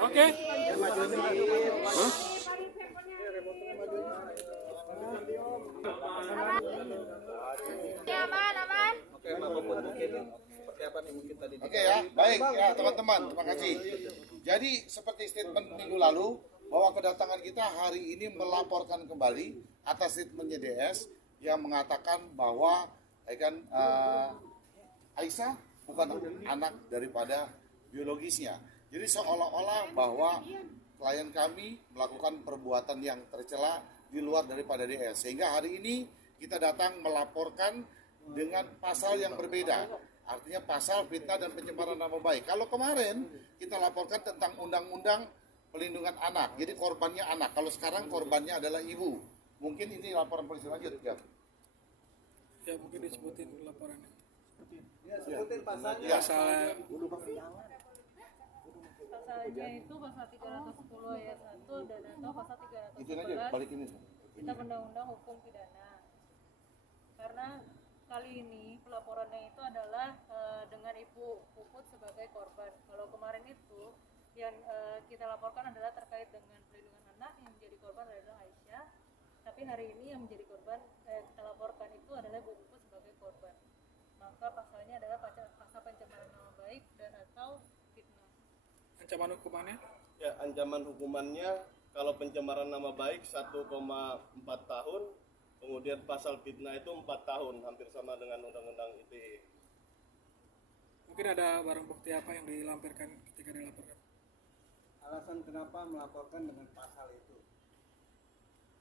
Oke. Aman. Oke ya, baik ya teman-teman, terima kasih. Jadi seperti statement minggu lalu bahwa kedatangan kita hari ini melaporkan kembali atas statementnya DS yang mengatakan bahwa Aisyah bukan anak daripada biologisnya. Jadi seolah-olah bahwa klien kami melakukan perbuatan yang tercela di luar daripada DS. Sehingga hari ini kita datang melaporkan dengan pasal yang berbeda. Artinya pasal fitnah dan pencemaran nama baik. Kalau kemarin kita laporkan tentang undang-undang pelindungan anak. Jadi korbannya anak. Kalau sekarang korbannya adalah ibu. Mungkin ini laporan polisi lanjut ya. Ya mungkin disebutin laporannya. Ya, sebutin pasalnya. Pasalnya Itu pasal 310 ayat 1 dan atau pasal 311 Itu aja balik ini. Kitab Undang-Undang Hukum Pidana. Karena kali ini pelaporannya itu adalah dengan Ibu Puput sebagai korban. Kalau kemarin itu yang kita laporkan adalah terkait dengan perlindungan anak, yang menjadi korban adalah Aisyah. Tapi hari ini yang menjadi korban kita laporkan itu adalah Ibu Puput sebagai korban. Maka pasalnya adalah pasal pencemaran nama baik dan atau fitnah. ancaman hukumannya? Ya, ancaman hukumannya kalau pencemaran nama baik 1,4 tahun, kemudian pasal fitnah itu 4 tahun, hampir sama dengan undang-undang ITE. Mungkin ada barang bukti apa yang dilampirkan ketika dilaporkan? Alasan kenapa melaporkan dengan pasal itu?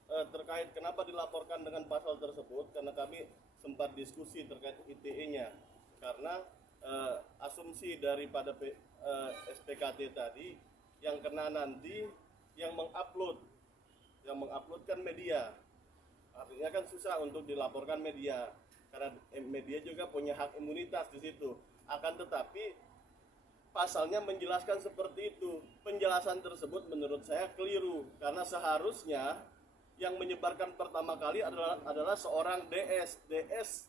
Terkait kenapa dilaporkan dengan pasal tersebut, karena kami sempat diskusi terkait ITE-nya, karena asumsi daripada SPKT tadi yang kena nanti yang mengupload kan media, artinya kan susah untuk dilaporkan media karena media juga punya hak imunitas di situ. Akan tetapi pasalnya menjelaskan seperti itu. Penjelasan tersebut menurut saya keliru, karena seharusnya yang menyebarkan pertama kali adalah seorang DS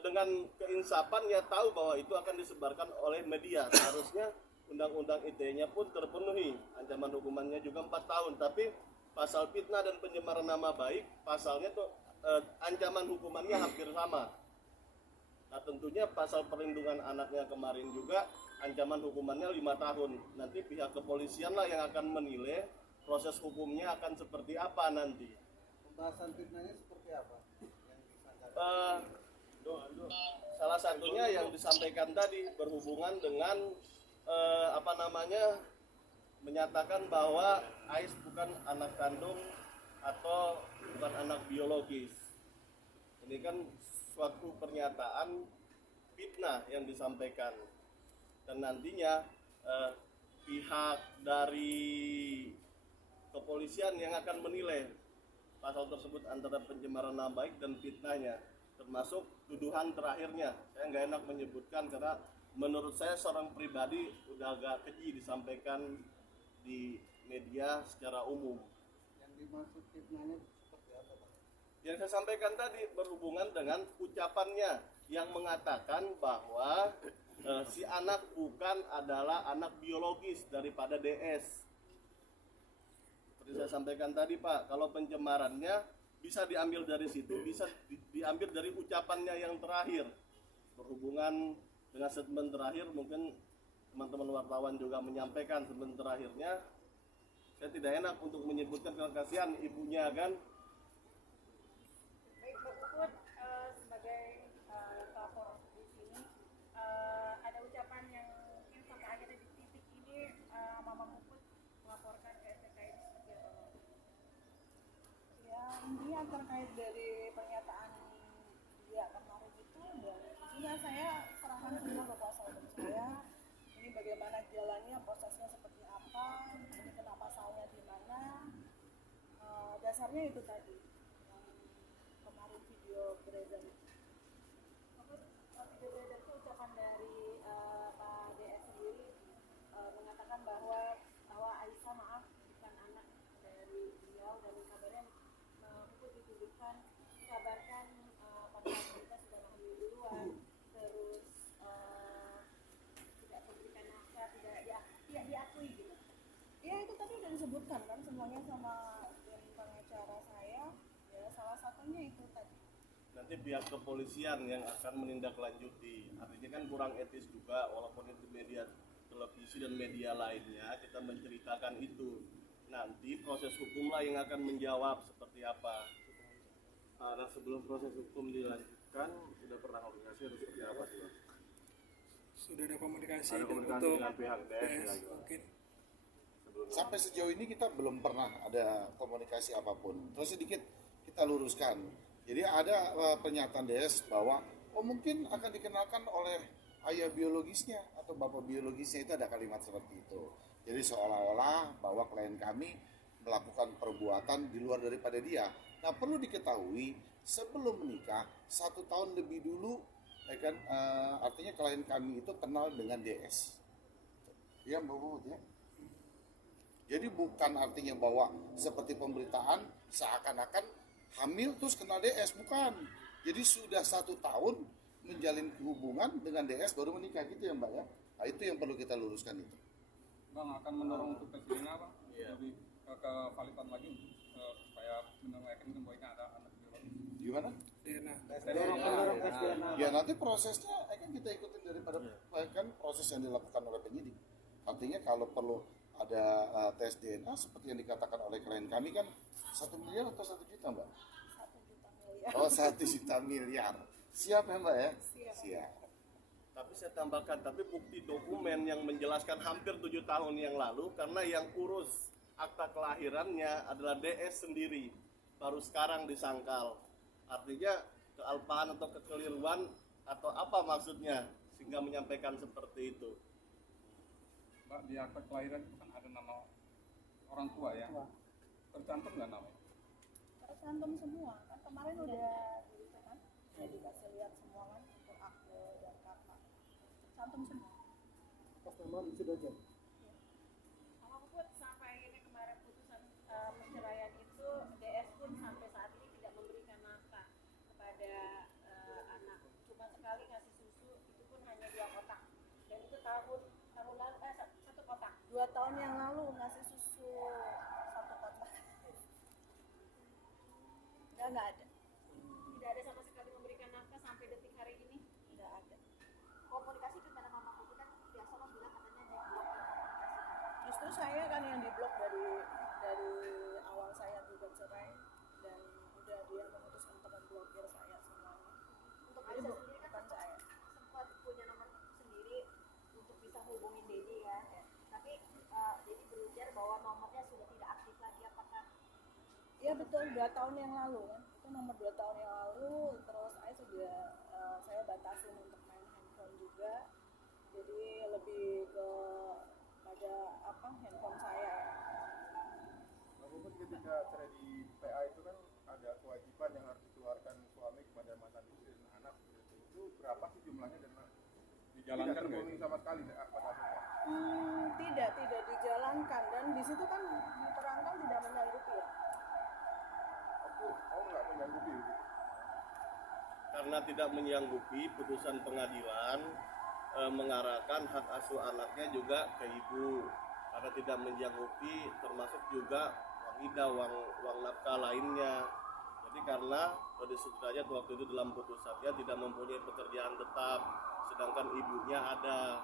dengan keinsapannya tahu bahwa itu akan disebarkan oleh media. Seharusnya undang-undang ITE-nya pun terpenuhi, ancaman hukumannya juga 4 tahun. Tapi pasal fitnah dan pencemaran nama baik, pasalnya tuh ancaman hukumannya hampir sama. Nah tentunya pasal perlindungan anaknya kemarin juga ancaman hukumannya 5 tahun. Nanti pihak kepolisian lah yang akan menilai proses hukumnya akan seperti apa nanti. Pembahasan fitnahnya seperti apa yang disangkakan? Salah satunya yang disampaikan tadi berhubungan dengan menyatakan bahwa Ais bukan anak kandung atau bukan anak biologis. Ini kan suatu pernyataan fitnah yang disampaikan, dan nantinya pihak dari kepolisian yang akan menilai pasal tersebut antara pencemaran nama baik dan fitnahnya, termasuk tuduhan terakhirnya. Saya nggak enak menyebutkan karena menurut saya seorang pribadi udah agak keji disampaikan di media secara umum. Yang dimaksud fitnahnya seperti apa, Pak? Yang saya sampaikan tadi berhubungan dengan ucapannya yang mengatakan bahwa si anak bukan adalah anak biologis daripada DS. Seperti saya sampaikan tadi Pak, kalau pencemarannya bisa diambil dari situ, bisa diambil dari ucapannya yang terakhir. Berhubungan dengan statement terakhir, mungkin teman-teman wartawan juga menyampaikan statement terakhirnya. Saya tidak enak untuk menyebutkan karena kasihan ibunya kan. Baik, Bu Puput, sebagai pelapor di sini, ada ucapan yang mungkin sampai akhirnya di titik ini Mama Puput melaporkan ke SPKI seperti apa? Ya, intinya terkait dari pernyataan dia kemarin itu, dan sudah saya serahkan semua ke kuasa hukum saya. Ini bagaimana jalannya, prosesnya seperti apa, ini kena pasalnya di mana. Dasarnya itu tadi yang kemarin video beredar. Video beredar itu ucapan dari Pak DS sendiri mengatakan bahwa Aisyah bukan anak dari beliau, dan kabarnya Puput dituduhkan dikabarkan pada saat kita sudah hamil duluan. Ya itu tadi udah disebutkan kan semuanya sama tim pengacara saya, ya salah satunya itu tadi. Nanti pihak kepolisian yang akan menindaklanjuti. Artinya kan kurang etis juga, walaupun itu media televisi dan media lainnya kita menceritakan itu. Nanti proses hukumlah yang akan menjawab seperti apa. Nah, sebelum proses hukum dilanjutkan, sudah pernah komunikasi atau seperti apa sih? Sudah ada komunikasi, Ada komunikasi untuk dengan pihak DS, DS ya, mungkin. Sampai sejauh ini kita belum pernah ada komunikasi apapun. Terus sedikit kita luruskan. Jadi ada pernyataan DS bahwa mungkin akan dikenalkan oleh ayah biologisnya atau bapak biologisnya, itu ada kalimat seperti itu. Jadi seolah-olah bahwa klien kami melakukan perbuatan di luar daripada dia. Nah, perlu diketahui sebelum menikah 1 tahun lebih dulu, ya kan, artinya klien kami itu kenal dengan DS. Ya, Mbak Puput ya. Jadi bukan artinya bahwa seperti pemberitaan seakan-akan hamil terus kenal DS, bukan. Jadi sudah 1 tahun menjalin hubungan dengan DS baru menikah gitu ya Mbak ya. Nah, itu yang perlu kita luruskan itu. Bang akan mendorong untuk tes DNA Bang, Iya. lebih ke validan lagi supaya meyakinkan bahwa ini ada anak biologis. Gimana? DNA. Mendorong tes DNA. Ya nanti prosesnya kan kita ikutin daripada kan proses yang dilakukan oleh penyidik. Artinya kalau perlu ada tes DNA seperti yang dikatakan oleh klien kami kan 1 miliar atau 1 juta Mbak? 1 juta miliar. Oh 1 juta miliar. Siap ya Mbak ya? Siap. Tapi saya tambahkan, tapi bukti dokumen yang menjelaskan hampir 7 tahun yang lalu, karena yang urus akta kelahirannya adalah DS sendiri, baru sekarang disangkal. Artinya kealpaan atau kekeliruan atau apa maksudnya sehingga menyampaikan seperti itu. Mbak, di akta kelahiran itu kan ada nama orang tua ya, tercantum nggak namanya? Tercantum semua kan kemarin udah gitu kan, udah dikasih lihat semua kan untuk akte dan kakak, tercantum semua. Pas nama sudah jadi. Kalau Puput sampai ini kemarin putusan perceraian itu, DS pun sampai saat ini tidak memberikan nafkah kepada anak. Cuma sekali ngasih susu, itu pun hanya 2 kotak. Dan itu tahun lalu 1 kotak. 2 tahun yang lalu ngasih susu 1 kotak. Udah nggak ada, Tidak ada sama sekali memberikan nafkah sampai detik hari ini. nggak ada. Komunikasi dengan Mama Puput kan biasa lo bilang katanya di blok. Justru saya kan yang diblok dari awal saya gugat cerai, dan udah dia memutuskan untuk memblokir saya semuanya. Untuk Jadi Aisyah sendiri kan bukan saya. sempat punya nomor sendiri untuk bisa hubungin Dedi ya. Tapi Dedi berujar bahwa nomornya sudah tidak aktif lagi. Apakah Iya betul, 2 tahun yang lalu kan, itu nomor 2 tahun yang lalu. Terus saya batasin untuk main handphone juga, jadi lebih ke pada handphone saya ya. Walaupun ketika cerai di PA itu kan ada kewajiban yang harus dikeluarkan suami kepada mantan istri dan anak seperti itu. Itu berapa sih jumlahnya dan Dijalankan tidak nggak terpenuhi itu? sama sekali pada akhirnya? Tidak dijalankan, dan di situ kan diterangkan tidak menyanggupi ya. Nggak menyanggupi gitu. Karena tidak menyanggupi, putusan pengadilan mengarahkan hak asuh anaknya juga ke ibu. Karena tidak menyanggupi, termasuk juga uang ida, uang nafkah lainnya. Jadi karena Dodi Sudrajat waktu itu dalam putusannya tidak mempunyai pekerjaan tetap, sedangkan ibunya ada.